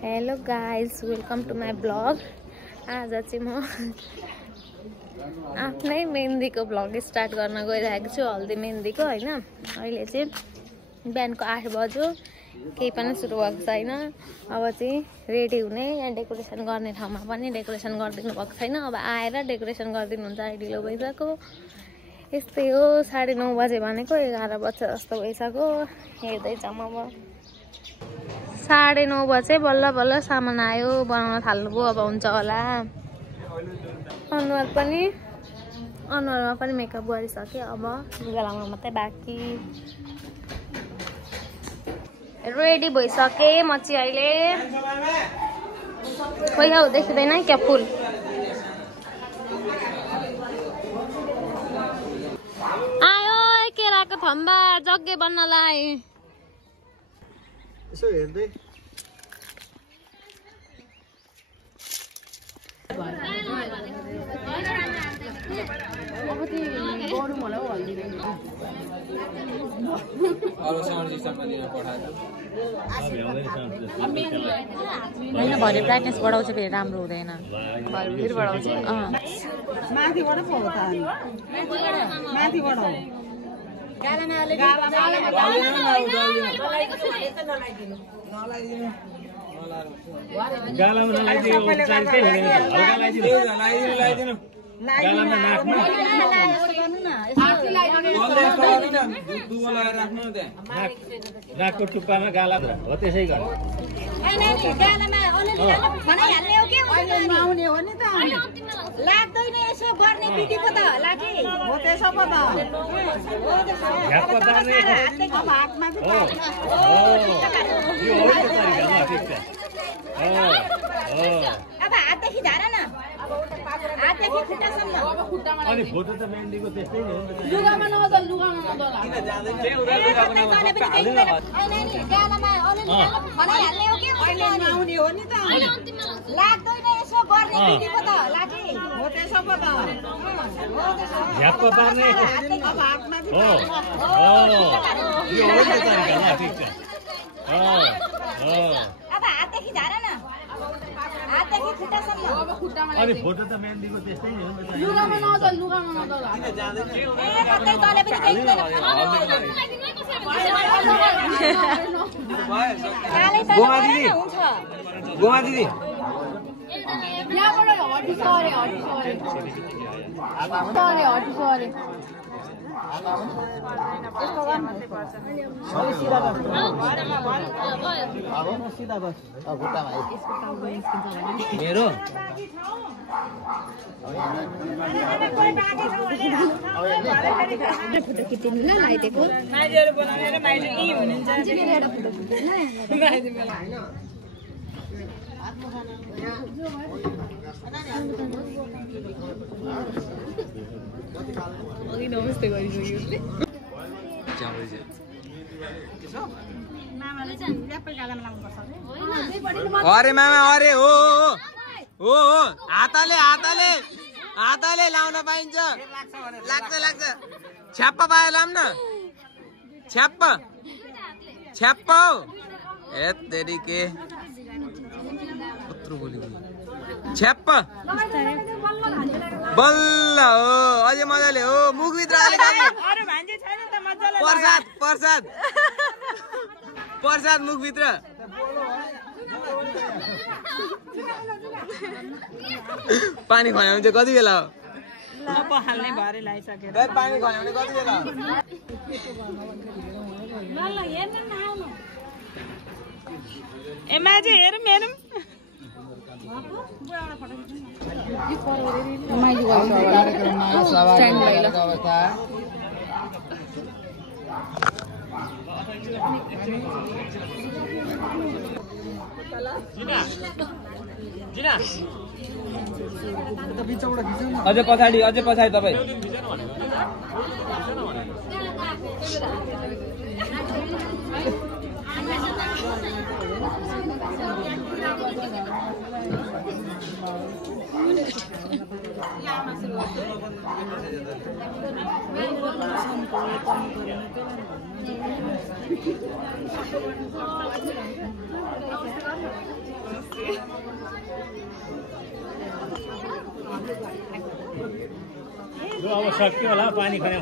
Hello guys, welcome to my blog. आज चाहिँ म आफ्नै मेहन्दीको ब्लग स्टार्ट गर्न गइरहेको छु, हल्दी मेहन्दीको होइन। अहिले चाहिँ बिहानको 8 बज्यो, केही पनि सुरु भएको छैन। अब चाहिँ रेडी हुने, यहाँ डेकोरेसन गर्ने ठाउँमा पनि डेकोरेसन गरिदिनु भएको छैन। अब आएर डेकोरेसन गरिदिनुहुन्छ, ढिलो भइसक्यो। यस्तै हो, 9:30 बजे भनेको 11 बज्छ जस्तो भइसक्यो। हेर्दैछौँ अब 9:30 बजे बल्ल बल्ल सामान आयो, बनाउन थाल्नुभयो। अब हुन्छ होला। अनुहारमा पनि मेकअप गरिसकेँ, अब लुगा लाउन मात्रै बाँकी। रेडी भइसकेँ म चाहिँ अहिले। खोइ हौ, देखिँदैन क्या फुल। आयो केराको थम्बा जग्गे बन्नलाई। यसो हेर्दै भरे ब्राइटनेस बढाउँछ फेरि राम्रो हुँदैन। फेरि बढाउँछ माथिबाट पो हो त माथिबाट हो। गालामा नलाइदिनु उपचार के हुँदैन, हल्का लाइदिनु गालामा नाकमा नाकको टुप्पामा गाला हो, त्यसै गर्नु। लाग्दैन यसो गर्ने बितिको त लाठी हो, त्यसो पो त झ्याप्प पार्ने अब हातमा अब हातदेखि झार न, हातदेखि खुट्टासम्म। अनि फोटो त मेहन्दीको त्यस्तै नै हो। लुगामा नदल, लुगामा नदल। बनाइहाल्ने हो कि आउने हो नि त। लाग्दैन यसो गर्ने बितिको त लाठी हो, त्यसो पो त झ्याप्प पार्ने अब हातमा हो। यो हो नि तरिका, ल ठिक छ। अब हातदेखि झार न, हातदेखि खुट्टासम्म। अनि फोटो त मेहन्दीको त्यस्तै नै हो। लुगामा नदल, लुगामा नदल। कतै तले पनि देखिँदैन। गोमा दिदी यहाँबाट हटी सरे, हटी सरे, सरे हटी सरे। मेरो फोटो खिच्नु ल लाइदिएको। नमस्ते गरिसक्यो। अरे मामा, अरे हो हो, हातले लाउन पाइन्छ। लाग्छ छ्याप्प पायो लाउन न, छ्याप्प हौ। ए तेरिके कत्रो बोली छ्याप्प बल्ल हो, अझै मजाले हो। मुखभित्र प्रसाद मुखभित्र। पानी खन्याउने चाहिँ कति बेला हो? पखाल्ने भरे लगाइसकेर पानी खन्याउने कति बेला हो? ए माझे हेरौँ हेरौँ। अझै पछाडि तपाईँ। अब सक्यो होला पानी खाने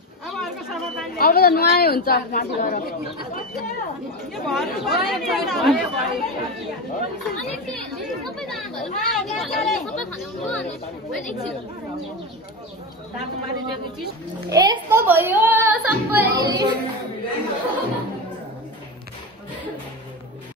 अब त नुहाए हुन्छ माथि गएर ए